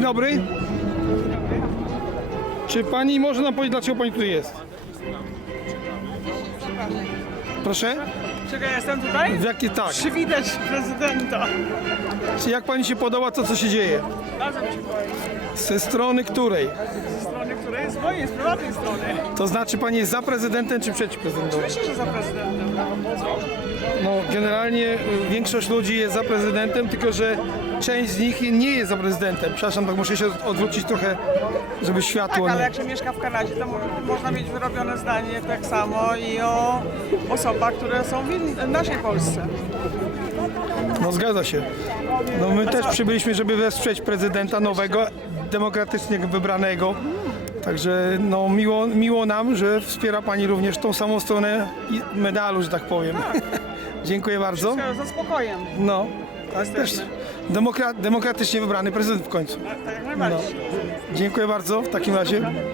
dobry. Czy pani może nam powiedzieć, dlaczego pani tutaj jest? Proszę? Czekaj, jestem tutaj? W jakie tak? Czy widać prezydenta? Czy jak pani się podoba to, co się dzieje? Bardzo mi się. Ze strony której? Z strony, której jest mojej, z prywatnej strony. To znaczy pani jest za prezydentem czy przeciw prezydentowi? Myślę, że za prezydentem. No generalnie y, większość ludzi jest za prezydentem, tylko że część z nich nie jest za prezydentem. Przepraszam, tak muszę się odwrócić trochę, żeby Tak, światło ale nie... jak się mieszka w Kanadzie, to mo- można mieć wyrobione zdanie tak samo i o osobach, które są w naszej Polsce. No zgadza się. No my też przybyliśmy, żeby wesprzeć prezydenta nowego, demokratycznie wybranego. Także no miło, miło nam, że wspiera Pani również tą samą stronę medalu, że tak powiem. Dziękuję bardzo. Za spokojem. No, też demokra- demokratycznie wybrany prezydent w końcu. Tak jak najbardziej. Dziękuję bardzo w takim razie.